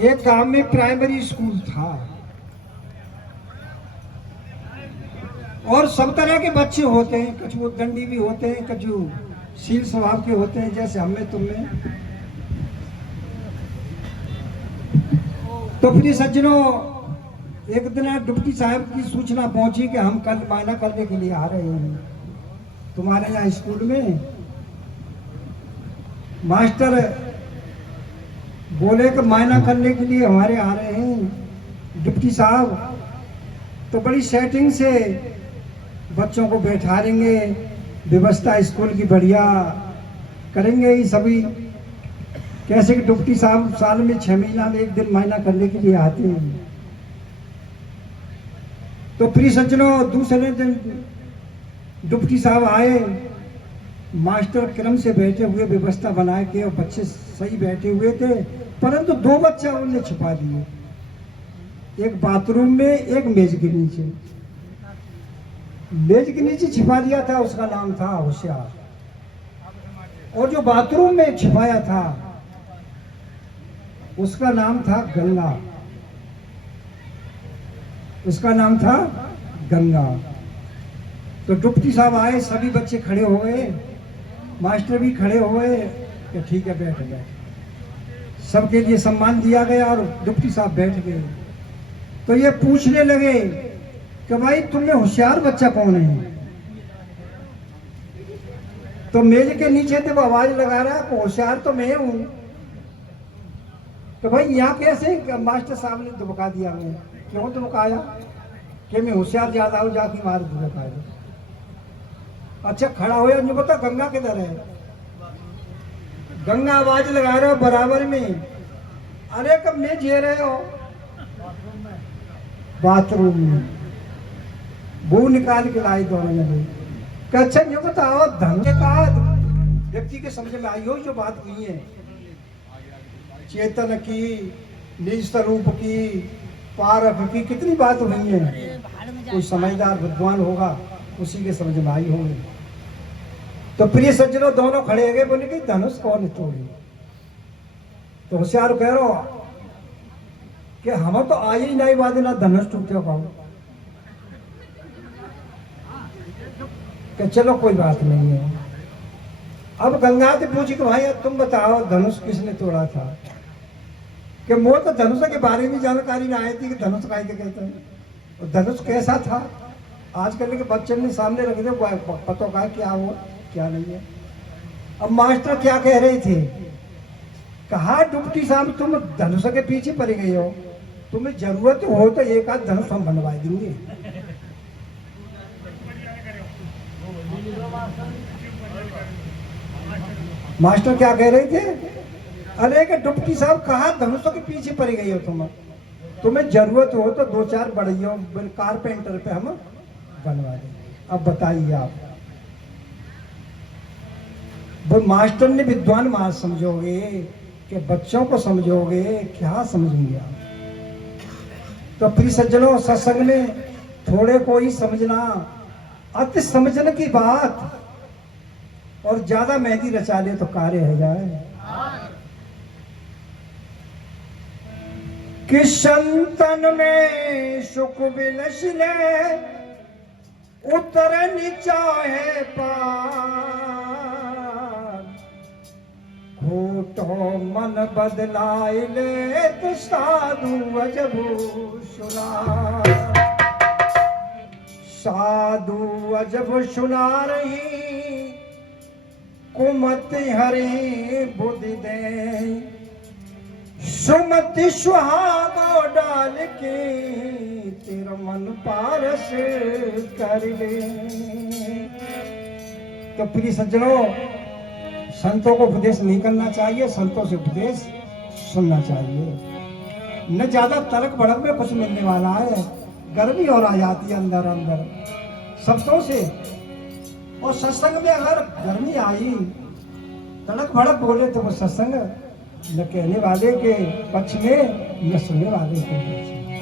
एक गांव में प्राइमरी स्कूल था और सब तरह के बच्चे होते हैं, कुछ वो दंडी भी होते हैं, कुछ शील स्वभाव के होते हैं, जैसे हमें तुम्हें। तो फिर सज्जनों, एक दिन डिप्टी साहब की सूचना पहुंची कि हम कल मायना करने के लिए आ रहे हैं तुम्हारे यहाँ स्कूल में। मास्टर बोले कि मायना करने के लिए हमारे आ रहे हैं डिप्टी साहब, तो बड़ी सेटिंग से बच्चों को बैठाएंगे, व्यवस्था स्कूल की बढ़िया करेंगे ही सभी। कैसे कि डिप्टी साहब साल में 6 महीना में एक दिन मायना करने के लिए आते हैं। तो प्रिय सज्जनों, दूसरे दिन डिप्टी साहब आए, मास्टर क्रम से बैठे हुए व्यवस्था बनाए के, और बच्चे सही बैठे हुए थे, परंतु 2 बच्चे उन्हें छिपा दिए, एक बाथरूम में, एक मेज के नीचे। मेज के नीचे छिपा दिया था, उसका नाम था होशियार, और जो बाथरूम में छिपाया था उसका नाम था गंगा। उसका नाम था गंगा। तो डिप्टी साहब आए, सभी बच्चे खड़े हो गए, मास्टर भी खड़े हो गए कि ठीक है बैठ गए। सबके लिए सम्मान दिया गया और डिप्टी साहब बैठ गए। तो ये पूछने लगे कि भाई तुमने होशियार बच्चा कौन है? तो मेज के नीचे थे वो आवाज लगा रहा है, होशियार तो मैं हूं। तो भाई यहाँ कैसे? मास्टर साहब ने धमका दिया। मैं क्यों धमकाया? कि मैं होशियार ज्यादा हूं, जाके मार धमकाया। अच्छा खड़ा हो, नहीं पता गंगा किधर है? गंगा आवाज लगा रहे हो बराबर में। अरे कब मैं झे रहे हो? बाथरूम में। वो निकाल के लाई दोनों जने। अच्छा ये बताओ, धन के कहा व्यक्ति के समझ में आई हो जो बात की है? चेतन की, निज स्वरूप की, पारक की, कितनी बात हुई है। कोई समझदार विद्वान होगा, उसी के समझ में आई होगी। तो प्रिय सज्जनों, दोनों खड़े हो गए, बोले कि धनुष कौन तोड़ी? तो होशियार कह रहा कि हम तो आई ही नहीं बात ना धनुष टूटे पाओ। कि चलो कोई बात नहीं है। अब गंगा से पूछी कि भाई तुम बताओ धनुष किसने तोड़ा था? कि मोर तो धनुष के बारे में जानकारी ना आई थी कि धनुष काहे के कहते हैं, धनुष कैसा था। आजकल के बच्चे ने सामने रख दे, पता का क्या हो क्या नहीं है। अब मास्टर क्या कह रहे थे? कहा डिप्टी साहब तुम धनुष के पीछे पड़ गए हो, तुम्हें जरूरत हो तो एक आध धनुष हम बनवा देंगे। मास्टर क्या कह रहे थे? अरे कि डिप्टी साहब कहा धनुषों के पीछे पड़ गई हो तुम्हें जरूरत हो तो 2-4 बढ़िया कारपेंटर पे हम बनवा देंगे। अब बताइए आप, वो मास्टर ने विद्वान मां समझोगे कि बच्चों को समझोगे, क्या समझेंगे आप? तो प्रिय सज्जनों, सत्संग में थोड़े को ही समझना, अति समझने की बात, और ज्यादा मेहंदी रचा ले तो कार्य है जाए। कि संतन में सुख विलस ले, उतरनी चाहे पार, खोटो मन बदलाए ले तो साधु अजबू सुना। साधु अजब सुना रही, कुमति हरि बुद्धि दे, सुमति सुहागो डाल के, तेरा मन पारस कर ले। तो प्रिय सज्जनों, संतों को उपदेश नहीं करना चाहिए, संतों से उपदेश सुनना चाहिए। न ज्यादा तर्क भड़क में कुछ मिलने वाला है, गर्मी और आ जाती है अंदर अंदर शब्दों से। और सत्संग में अगर गर्मी आई, तड़क भड़क बोले तो वो सत्संग न कहने वाले के पक्ष में, न सुनने वाले के पक्ष में।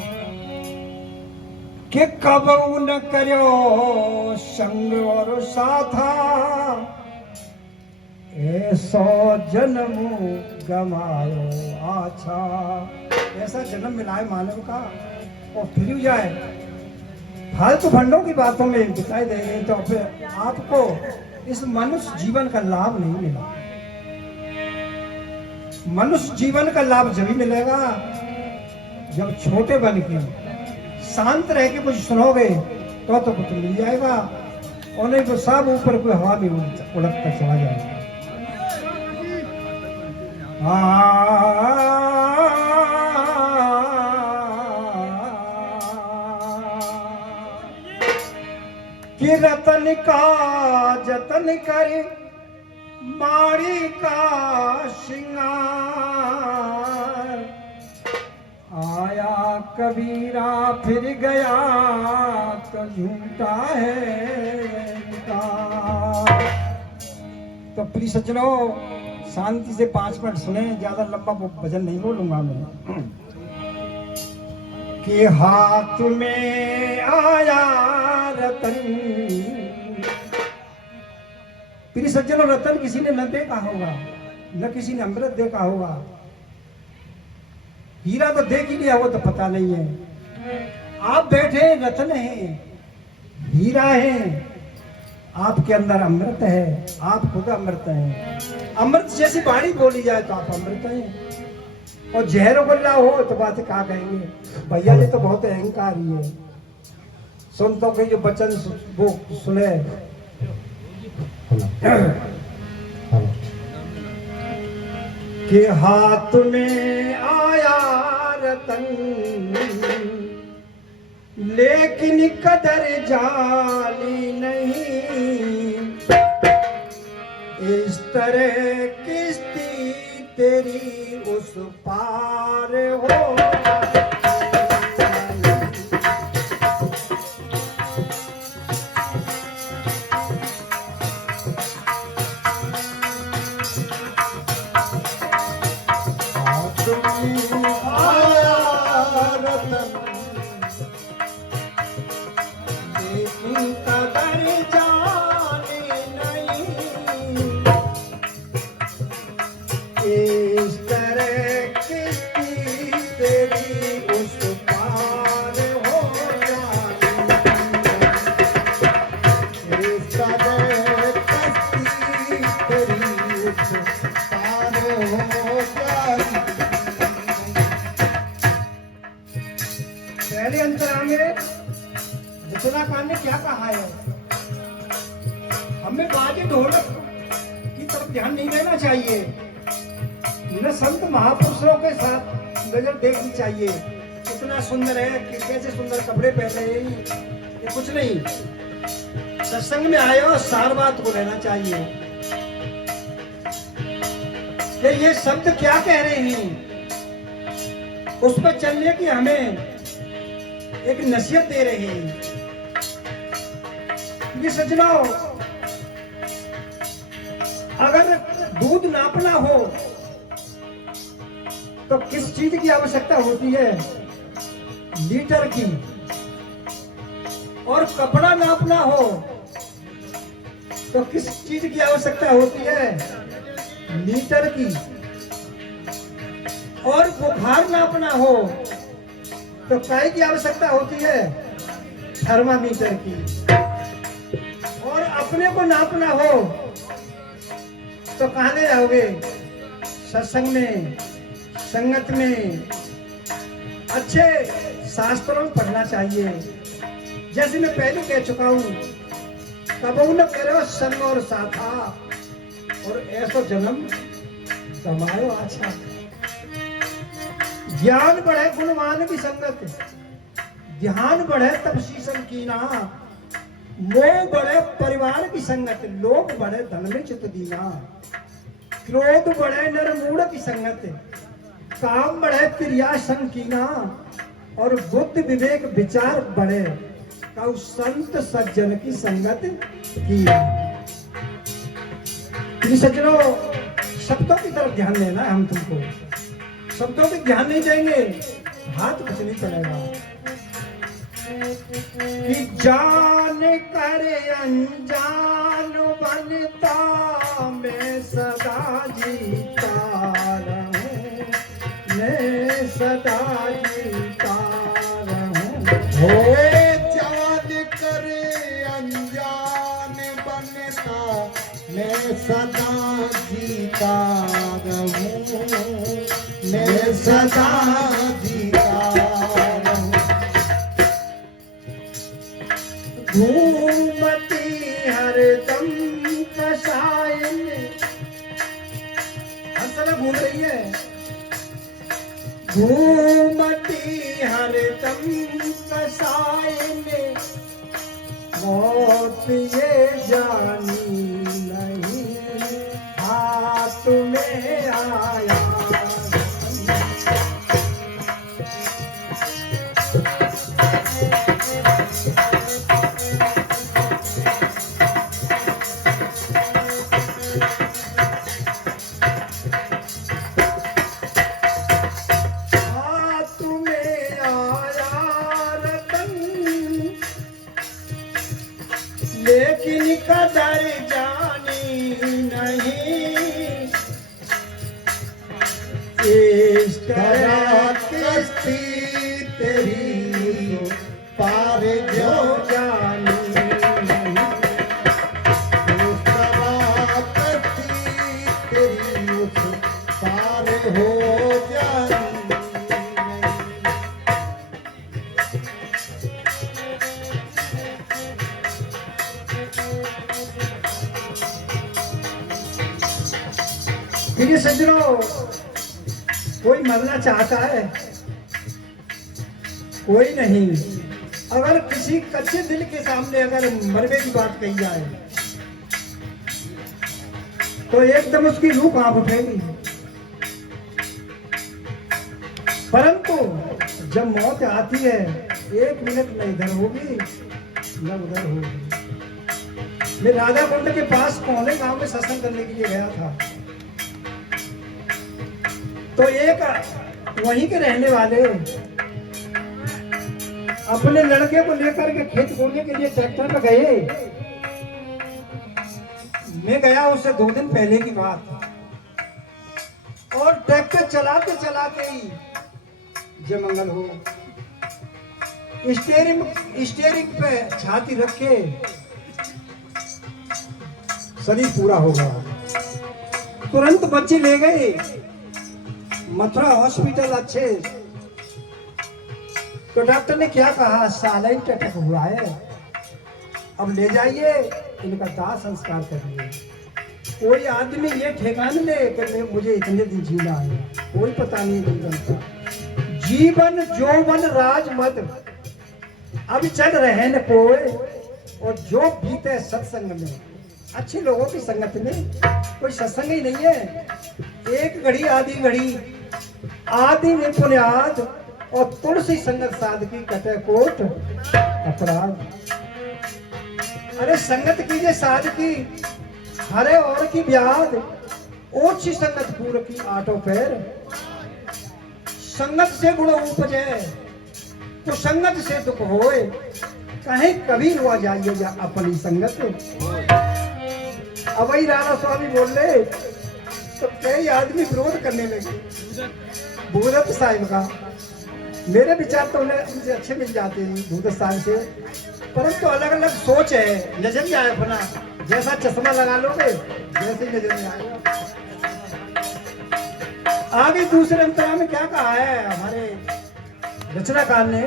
कि कब न करो संग और साथा, ऐसो जन्म गमायो अच्छा ऐसा जन्म मिला है मानव का और फिर जाए फालतू फंडों की बातों में दिखाई देंगे तो फिर आपको इस मनुष्य जीवन का लाभ नहीं मिला। मनुष्य जीवन का लाभ जब ही मिलेगा जब छोटे बन के शांत रह के कुछ सुनोगे तो कुछ मिल जाएगा और नहीं तो सब ऊपर कोई हवा में उड़क कर चला जाएगा। कि रतन का जतन करे माड़ी का श्रृंगार आया कबीरा फिर गया तो झूठा है तो प्लीज सज्जनों शांति से 5 मिनट सुने, ज्यादा लंबा भजन नहीं बोलूंगा मैं। कि हाथ में आया रतन, प्रिय सज्जनों रतन किसी ने न देखा होगा, न किसी ने अमृत देखा होगा। हीरा तो देख ही लिया वो तो पता नहीं है। आप बैठे रतन हैं, हीरा है, आपके अंदर अमृत है, आप खुद अमृत हैं। अमृत जैसी वाणी बोली जाए तो आप अमृत हैं और जहर बोलना हो तो बात क्या कहेंगे। भैया जी तो बहुत अहंकारी है, सुनता के जो वचन वो सुने कि हाथ में आया रतन लेकिन कदर जाली नहीं, इस तरह किस्ती तेरी उस पार हो। पहले अंतरा में दक्षिणाकांड ने क्या कहा है, हमें बाजे ढोलक की तरफ ध्यान नहीं देना चाहिए, न संत महापुरुषों के साथ नजर देखनी चाहिए। कितना सुंदर है, कैसे सुंदर कपड़े पहने हैं, ये कुछ नहीं। सत्संग में आए और सार बात को लेना चाहिए कि ये शब्द क्या कह रहे हैं, उस पर चलने की हमें एक नसीहत दे रहे हैं। ये सज्जनों, अगर दूध नापना हो तो किस चीज की आवश्यकता होती है? लीटर की। और कपड़ा नापना हो तो किस चीज की आवश्यकता होती है? लीटर की। और बुखार नापना हो तो काय की आवश्यकता होती है? थर्मामीटर की। और अपने को नापना हो तो कहां ले जाओगे? सत्संग में, संगत में, अच्छे शास्त्रों में पढ़ना चाहिए। जैसे मैं पहले कह चुका हूं, कबहू न करो संग और साथा, और ऐसा जन्म कमाओ अच्छा। ज्ञान बढ़े गुणवान की संगत, ध्यान बढ़े तब शीशम कीना, मोह बढ़े परिवार की संगत, लोभ बढ़े धन में चित दीना, क्रोध बढ़े नर मूढ़ की संगत, काम बढ़े क्रिया संकीना, और बुद्धि विवेक विचार बढ़े तो संत सज्जन की संगत की। सज्जनों, शब्दों की तरफ ध्यान देना है हम तुमको। शब्दों पे ध्यान नहीं देंगे हाथ कुछ नहीं चलेगा। कि जान कर अनजान बनता मैं सदा जीता रहूं, मैं सदा जीता रहूं। हो जान करे अनजान बनता मैं सदा जीता रहूं, मैं सदा जीता रहूं। घूमती हरदम कसाई में, हर तरह घूम रही है। घूमती हरदम कसाई में, मौत ये जानी नहीं हाथ में आया। लेकिन कदर जानी नहीं, इस तरह कश्ती तेरी पार जो जानी नहीं। उस तरह कश्ती तेरी उस पार हो जानी नहीं। प्रिय सज्जनों, कोई मरना चाहता है? कोई नहीं। अगर किसी कच्चे दिल के सामने अगर मरने की बात कही जाए तो एकदम उसकी रूह कांप उठेगी। परंतु जब मौत आती है, एक मिनट न इधर होगी न उधर होगी। मैं राधा कुंड के पास कोने गांव में सत्संग करने के लिए गया था, तो एक वहीं के रहने वाले अपने लड़के को लेकर के खेत बोने के लिए ट्रैक्टर पर गए। मैं गया उससे 2 दिन पहले की बात, और ट्रैक्टर चलाते चलाते ही जय मंगल हो, स्टीयरिंग पे छाती रखे शरीर पूरा हो गया। तुरंत बच्चे ले गए मथुरा हॉस्पिटल अच्छे। तो डॉक्टर ने क्या कहा, साइलेंट अटैक हुआ है, अब ले जाइए इनका दाह संस्कार करिए। कोई आदमी ये ठेकान ले कि मुझे इतने दिन जीना है, कोई पता नहीं जीवन का। जीवन जौवन राज मत अब चल रहे न कोई, और जो बीते सत्संग में, अच्छे लोगों की संगत में। कोई सत्संग ही नहीं है। एक घड़ी आधी घड़ी आदि में पुण्याद, और तुलसी संगत साधकी कटे कोट अपराध। अरे संगत कीजिए साधकी, हरे और की ब्याद, ओछी संगत पूर की आठों पैर। संगत से गुण उपजे तो संगत से दुख होए, कहीं कभी हुआ जाइए या अपनी संगत। अब वही राणा स्वामी बोल रहे तो कई आदमी विरोध करने लगे भूदत्त साहिब का। मेरे विचार तो उन्हें उनसे अच्छे मिल जाते हैं भूदत्त साहिब से, परंतु अलग अलग सोच है, नजरिया है अपना। जैसा चश्मा लगा लोगे वैसे नजर में आएगा। आगे दूसरे अंतरा में क्या कहा है हमारे रचनाकार ने,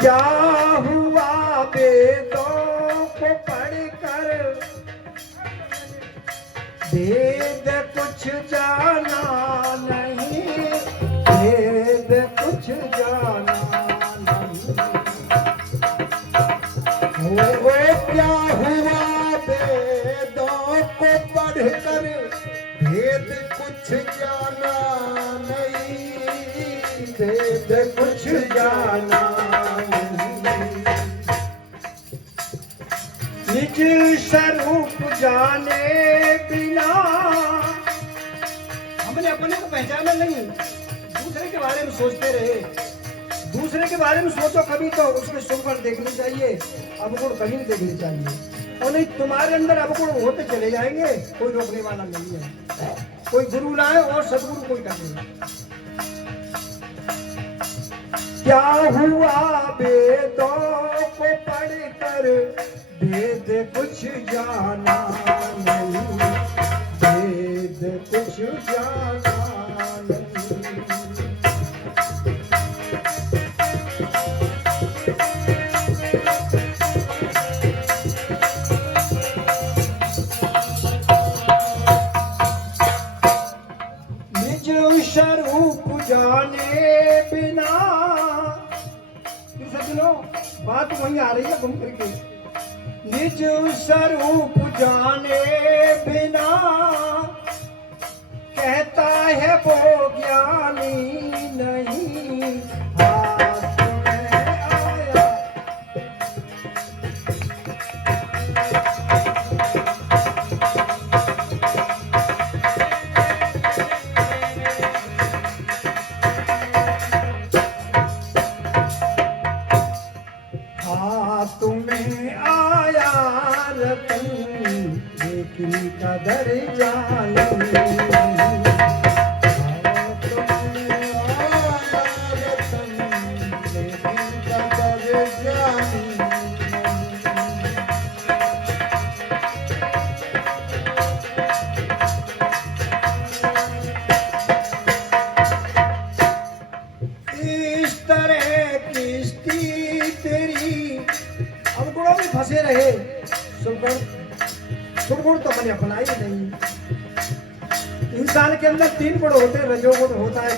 क्या हुआ वेदों को पढ़कर वेद कुछ जाना नहीं, वेद कुछ जाना नहीं। वो क्या हुआ वेदों को पढ़कर भेद कुछ जाना नहीं, वेद कुछ जाना नहीं। निज स्वरूप जाने बिना, हमने अपने को पहचाना नहीं, दूसरे के बारे में सोचते रहे। दूसरे के बारे में सोचो कभी तो उसके सुगुण देखने चाहिए, अवगुण कभी नहीं देखने चाहिए। और नहीं तुम्हारे अंदर अवगुण होते चले जाएंगे, कोई रोकने वाला नहीं है। कोई गुरु लाए और सदगुरु कोई करे। क्या हुआ वेदों को पढ़कर वेद कुछ जाना नहीं, वेद कुछ जाना नहीं। निज स्वरूप जाने बिना, सज्जनों बात वहीं आ रही है घूम करके, निज स्वरूप जाने बिना कहता है वो ज्ञानी नहीं। हाथ में आया हाथ में आया रतन, लेकिन कदर जानी। हाथ में आया रतन, लेकिन कदर जानी। इस तरह किस्ती तेरी, अब गुणों में फंसे रहे, सुगुण तो मैंने अपना ही नहीं। इंसान के अंदर 3 गुण होते हैं, रजोगुण होता है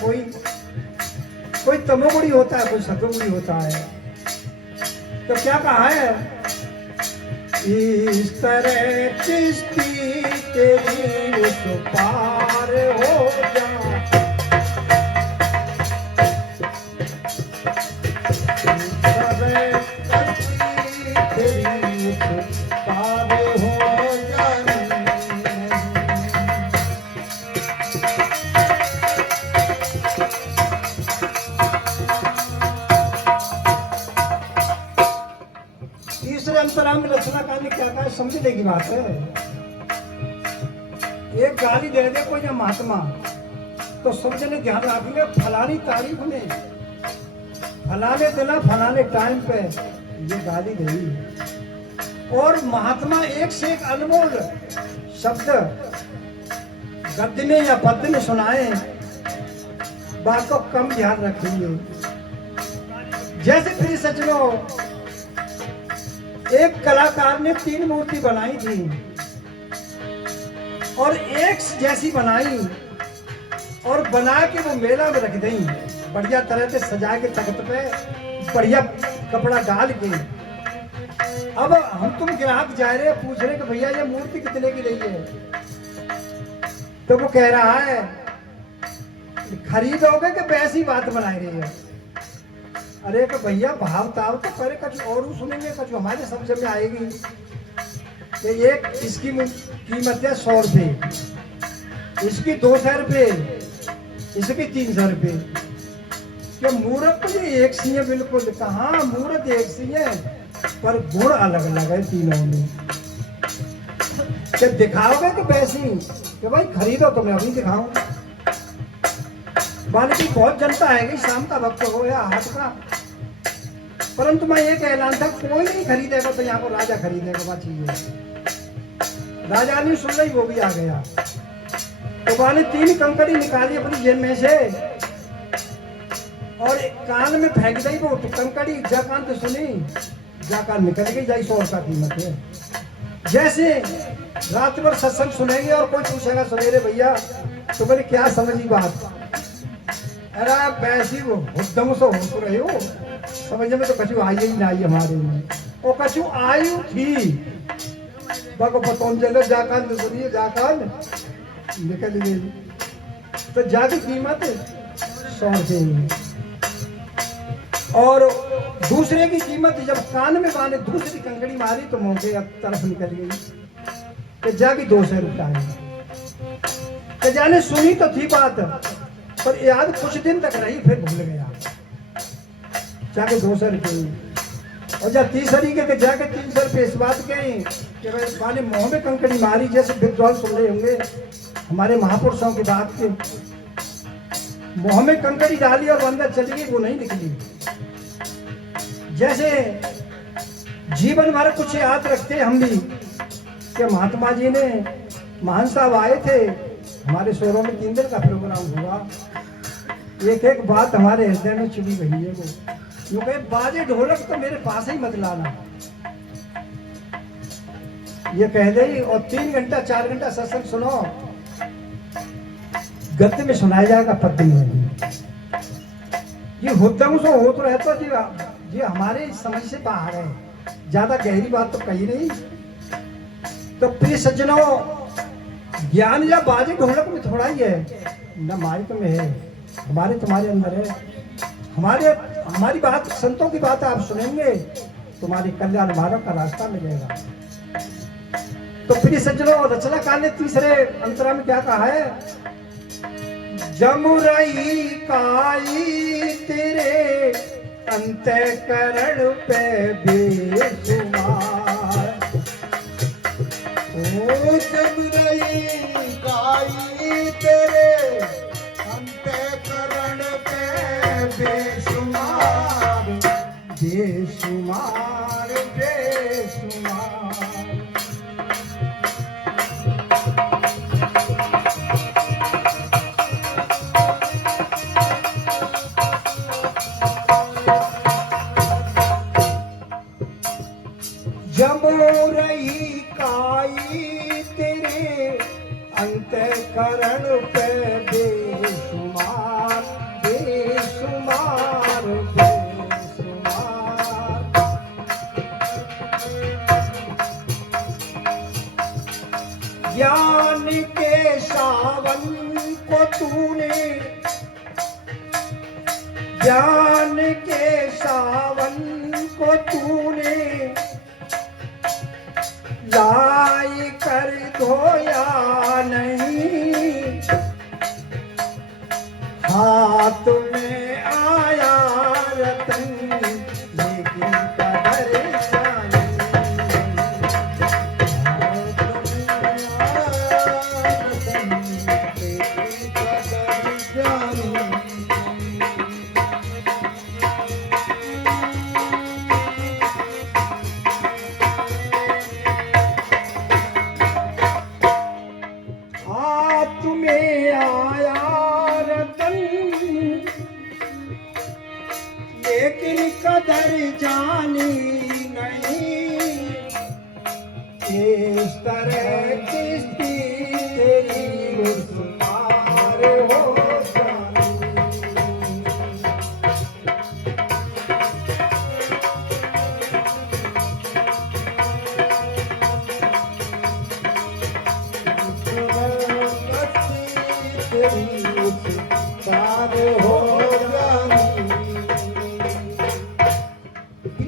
कोई तमोगुणी होता है, कोई सतोगुणी होता है। तो क्या कहा है, इस तरह किस्ती तेरी उस पार हो जा। तीसरे अंतराल में रचनाकार ने क्या कहा समझने की बात है। एक गाली दे दे कोई महात्मा तो समझने ध्यान रखेंगे, फलानी तारीख में फलाने दिना फलाने टाइम पे ये गाली दी। और महात्मा एक से एक अनमोल शब्द गद्य में या पद्य में सुनाए, बात को कम ध्यान रखेंगे। जैसे फिर सज्जनों, एक कलाकार ने 3 मूर्ति बनाई थी और एक जैसी बनाई और बना के वो मेला में रख दी, बढ़िया तरह से सजा के तख्त पे बढ़िया कपड़ा डाल के। अब हम तुम ग्राहक जा रहे हैं, पूछ रहे कि भैया ये मूर्ति कितने की रही है, तो वो कह रहा है खरीदोगे कि वैसी बात बनाई रही है। अरे कि भैया भाव ताव तो करे, कुछ और सुनेंगे, कुछ हमारे समझ में आएगी कि एक इसकी कीमत है 100 रुपये, इसकी 200 रुपये, इसकी 300 रुपये। कि मूर्त तो ये एक सी है बिल्कुल, कहाँ मूर्त एक सी है पर गुण अलग अलग है तीनों में। कि दिखाओगे कि वैसी कि भाई खरीदो तो मैं अभी दिखाऊं। बाल्कि बहुत जनता है कि शाम का वक्त हो या हाथ का, परंतु मैं एक ऐलान था कोई नहीं खरीदेगा तो यहाँ को राजा खरीदेगा। बात चीज राजा ने सुन रही, वो भी आ गया। तो वाले 3 कंकड़ी निकाली अपनी जेब में से और कान में फेंक दी। वो कंकड़ी जाकान तो सुनी, जाकान निकल गई, जाई 100 रुपया कीमत है। जैसे रात भर सत्संग सुनेंगे और कोई पूछेगा सवेरे भैया तो बोले क्या समझी बात, अरे वैसी वो उद्यम से हो रहे हो, समझ में तो कछु आई ही ना आई हमारे में। वो कछु आयु थी बाको पतंजलि जाकान तो सुनिए, जाकान निकल गई। तो जाकी कीमत 100 रुपये और दूसरे की कीमत जब कान में बांधे दूसरी कंकड़ी मारी तो मुंह के तरफ निकल गई, तो जाके 200 रुपया है। तो जाने सुनी तो थी बात पर याद कुछ दिन तक रही, फिर भूल गया। जाके 200 रुपये और जब तीसरी के जाके 300 रुपये इस बात के कि भाई बाने मुंह में कंकड़ी मारी, जैसे विद्वान सुन रहे होंगे हमारे महापुरुषों की बात के मुंह में कंकड़ी डाली और अंदर चली गई, वो नहीं निकली। जैसे जीवन भर कुछ याद रखते हम भी कि महात्मा जी ने, महान साहब आए थे, हमारे शोरों में 3 दिन का प्रोग्राम हुआ। एक एक बात हमारे हृदय में चुभी गई है। वो यूं कहे बाजे ढोलक तो मेरे पास ही मत लाना, ये कह दे। और 3 घंटा 4 घंटा सत्संग सुनो, गद्य में सुनाया जाएगा, पद्य में। ये हुद्दम से हो तो रहता जी, ये हमारे समझ से बाहर है, ज्यादा गहरी बात तो कही नहीं। तो प्रिय सज्जनों, ज्ञान या बाजे ढोलक में थोड़ा ही है, न माइक में है, हमारे तुम्हारे अंदर है। हमारी बात, संतों की बात आप सुनेंगे, तुम्हारी कल्याण मार्ग का रास्ता मिलेगा। तो प्रिय सज्जनों, रचनाकार ने तीसरे अंतरा में क्या कहा है? जमुरई काई तेरे अंतःकरण पे बेशुमार। ओ जमुरई काई तेरे अंतःकरण पे बेशुमार, बेशुमार बेशुमार। जमुरई काई तेरे अंतःकरण पे बेशुमार बेशुमार बेशुमार। ज्ञान के सावन को तूने, ज्ञान के सावन को तूने लाई कर धोया नहीं। हाथ में आया रतन लेकिन कदर जानी। हाथ में आया रतन लेकिन कदर जानी नहीं। इस तरह किस्ती तेरी उस पार हो जानी।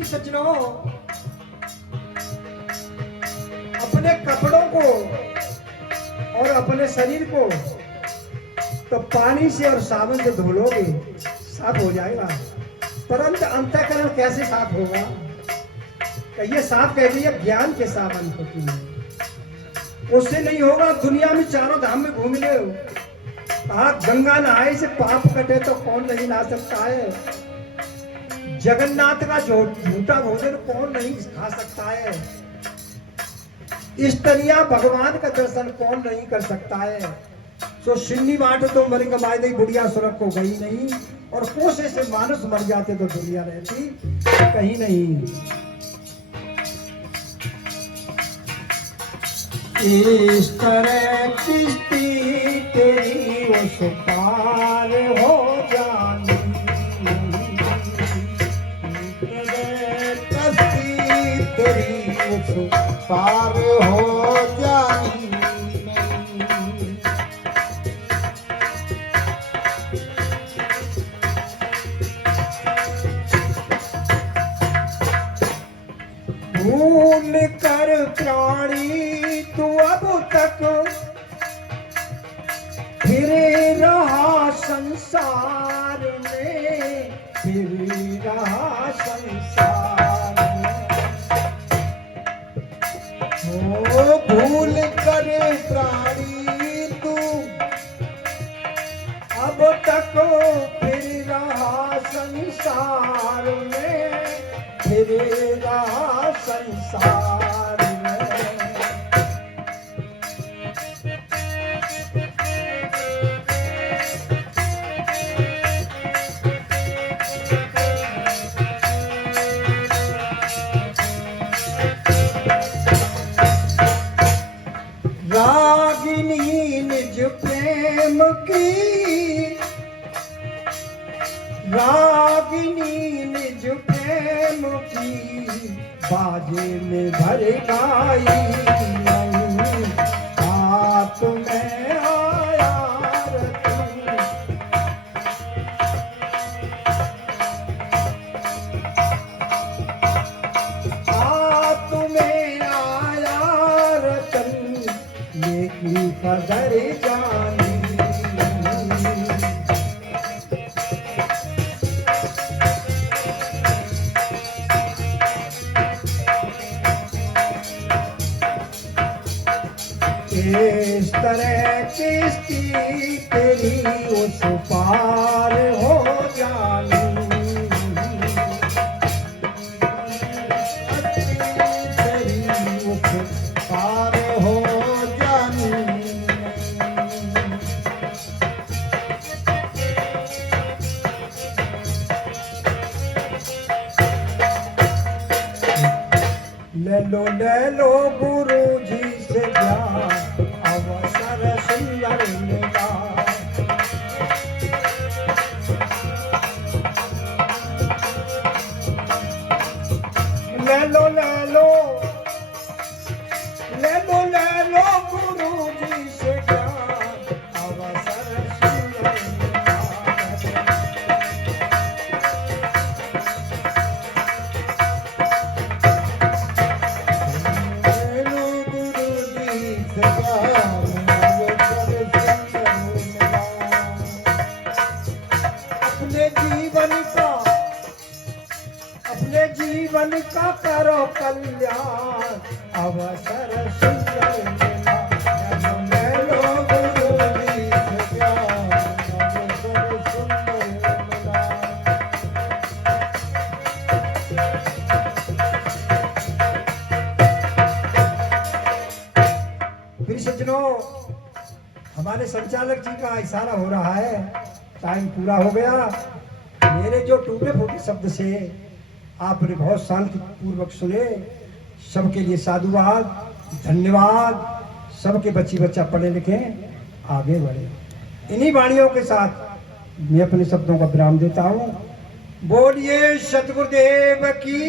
सज्जनों, अपने कपड़ों को और अपने शरीर को तो पानी से और साबुन से धो लोगे, साफ हो जाएगा, परंतु अंतःकरण कैसे साफ होगा? ये साफ कह दिया ज्ञान के साबुन होती है, उससे नहीं होगा। दुनिया में चारों धाम में घूम ले, आप गंगा नहाए से पाप कटे तो कौन नहीं नहा सकता है? जगन्नाथ का झूठा भोजन कौन नहीं खा सकता है? स्त्रियां भगवान का दर्शन कौन नहीं कर सकता है? सो सिन्नी बाट तो मर गई नहीं, बुढ़िया सुरख को गई नहीं, और कोसे से मानुष मर जाते तो दुनिया रहती कहीं नहीं। इस तरह किस्ती तेरी उस पार हो जानी। कस्ती तेरी उस पार हो जानी। भूल कर प्राणी तू अब तक फिर रहा संसार में, फिर रहा संसार में। ओ भूल कर प्राणी तू अब तक फिर रहा संसार में, फिर रहा संसार में। रागिनी निज प्रेम की, रागिनी निज प्रेम की बाजे में भर गाई, हाथ में आया रतन। हाथ में आया रतन, लेकिन कदर जानी। इस तरह किस्ती तेरी उस पार हो जानी, तेरी उस पार हो जानी। ले लो गुरु जी से ज्ञान, अवसर सुंदर मिला। ले लो गुरु जी से ज्ञान, अवसर सुंदर मिला। हेलो गुरु जी से ज्ञान, अवसर सुंदर मिला। अपने जीवन का करो कल्याण, अवसर सुंदर मिला। ले लो गुरु जी से ज्ञान, अवसर सुंदर मिला। फिर सज्जनों, हमारे संचालक जी का इशारा हो रहा है, टाइम पूरा हो गया। मेरे जो टूटे फूटे शब्द से आपने बहुत शांति पूर्वक सुने, सबके लिए साधुवाद, धन्यवाद। सबके बच्ची बच्चा पढ़े लिखे आगे बढ़े। इन्हीं वाणियों के साथ मैं अपने शब्दों का विराम देता हूँ। बोलिए सतगुरुदेव की।